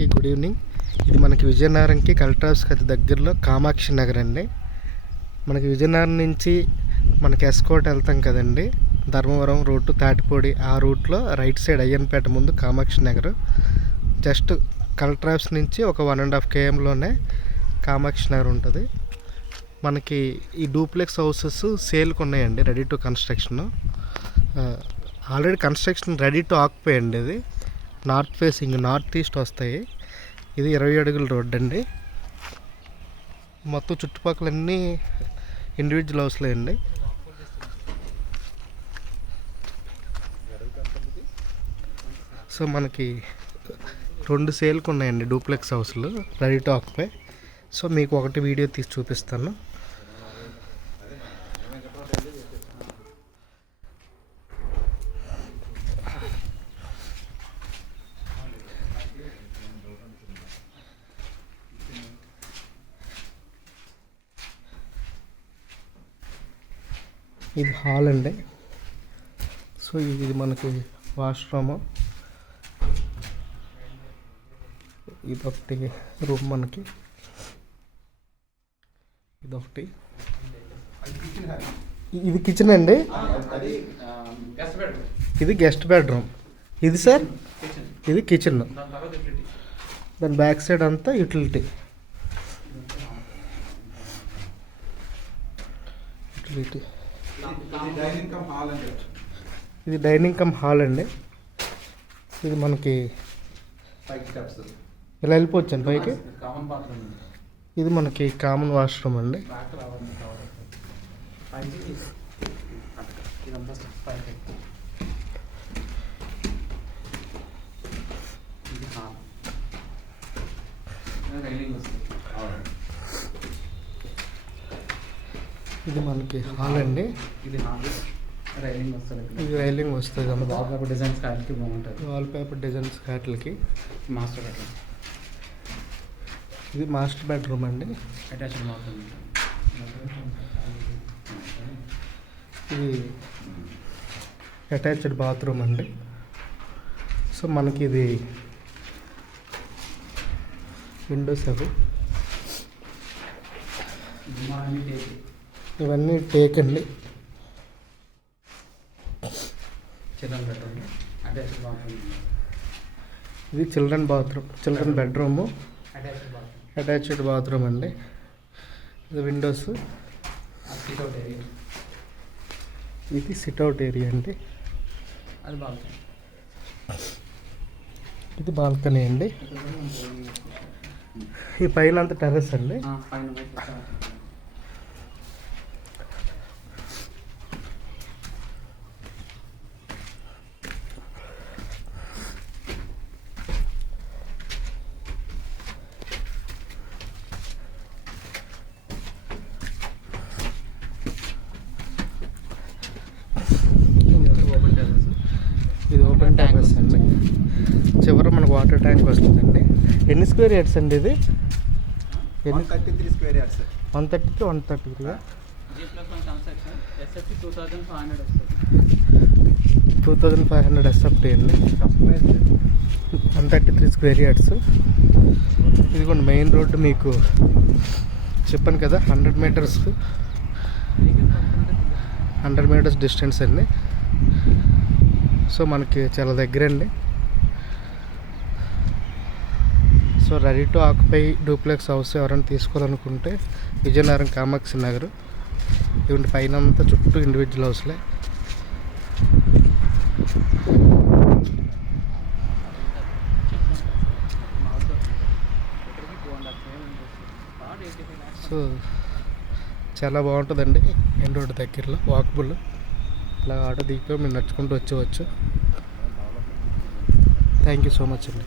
అందరికీ good evening. ఇది మనకి విజయనగరంకి కలెక్టర్ ఆఫీస్కి అతి దగ్గరలో కామాక్షి నగర్ అండి. మనకి విజయనగరం నుంచి మనకి ఎస్కోట్ వెళ్తాం కదండి, ధర్మవరం రూటు తాటిపూడి, ఆ రూట్లో రైట్ సైడ్ అయ్యన్పేట ముందు Kamakshi Nagar. Just collector office నుంచి ఒక 1.5 kmలోనే కామాక్షి నగర్ ఉంటుంది. మనకి ఈ డూప్లెక్స్ హౌసెస్ సేల్కి ఉన్నాయండి, ready to construction. Already construction ready to occupy అండి. ఇది నార్త్ ఫేసింగ్, నార్త్ ఈస్ట్ వస్తాయి. ఇది 20 అడుగుల రోడ్ అండి. మొత్తం చుట్టుపక్కలన్నీ ఇండివిజువల్ హౌస్లే అండి. సో మనకి 2 సేల్కి ఉన్నాయండి డూప్లెక్స్ హౌస్లు రెడీ టు ఆక్యుపై. సో మీకు ఒకటి వీడియో తీసి చూపిస్తాను. ఇది హాల్ అండి. సో ఇది మనకి వాష్రూము, ఇదొకటి రూమ్, మనకి ఇదొకటి. ఇది కిచెన్ అండి, ఇది గెస్ట్ బెడ్రూమ్. ఇది సార్ ఇది కిచెన్, దాని బ్యాక్ సైడ్ అంతా యూటిలిటీ. ఇది డైనింగ్ కమ్ హాల్ అండి. ఇది మనకి ఇలా వెళ్ళిపోవచ్చండి పైకి. ఇది మనకి కామన్ వాష్రూమ్ అండి. ఇది మనకి హాల్ అండి. ఇది రైలింగ్ వస్తుంది అన్నమాట. వాల్పేపర్ డిజైన్స్ కాట్లకి బాగుంటుంది. వాల్పేపర్ డిజైన్స్ కాట్లకి. Master bedroom. ఇది మాస్టర్ బెడ్రూమ్ అండి. Attached bathroom. ఇది అటాచ్డ్ బాత్రూమ్ అండి. సో మనకి ఇది విండోస్ అవి ఇవన్నీ టేక్ అండి. Children bedroom, attached bathroom. ఇది చిల్డ్రన్ బెడ్రూము, అటాచ్డ్ బాత్రూమ్ అండి. ఇది విండోస్. Sit out area. ఇది సిట్అవుట్ ఏరియా అండి. అది బాల్కనీ. ఇది బాల్కనీ అండి. ఈ పైన అంతా టెర్రస్ అండి. ఇది ఓపెన్ టెర్రస్ అండి. చివరి మనకు వాటర్ ట్యాంక్ వస్తుందండి. ఎన్ని స్క్వేర్ యార్డ్స్ అండి ఇది? 133 స్క్వేర్ యార్డ్స్. 130కి 133. SFT 2500 వస్తుంది. 2500 SFT అండి. 133 స్క్వేర్ యార్డ్స్. ఇది కూడా మెయిన్ రోడ్డు, మీకు చెప్పాను కదా 100 మీటర్స్ డిస్టెన్స్ అండి. సో మనకి చాలా దగ్గరండి. So ready to occupy duplex house ఎవరైనా తీసుకోవాలనుకుంటే విజయనగరం కామాక్షి నగర్. ఇవి పైన అంతా చుట్టూ ఇండివిజువల్ హౌస్లే. సో చాలా బాగుంటుందండి. మెయిన్ రోడ్ దగ్గరలో వాకబుల్. ఇలా ఆటో దిగిపోయి మీరు నడుచుకుంటూ వచ్చేవచ్చు. థ్యాంక్ యూ సో మచ్ అండి.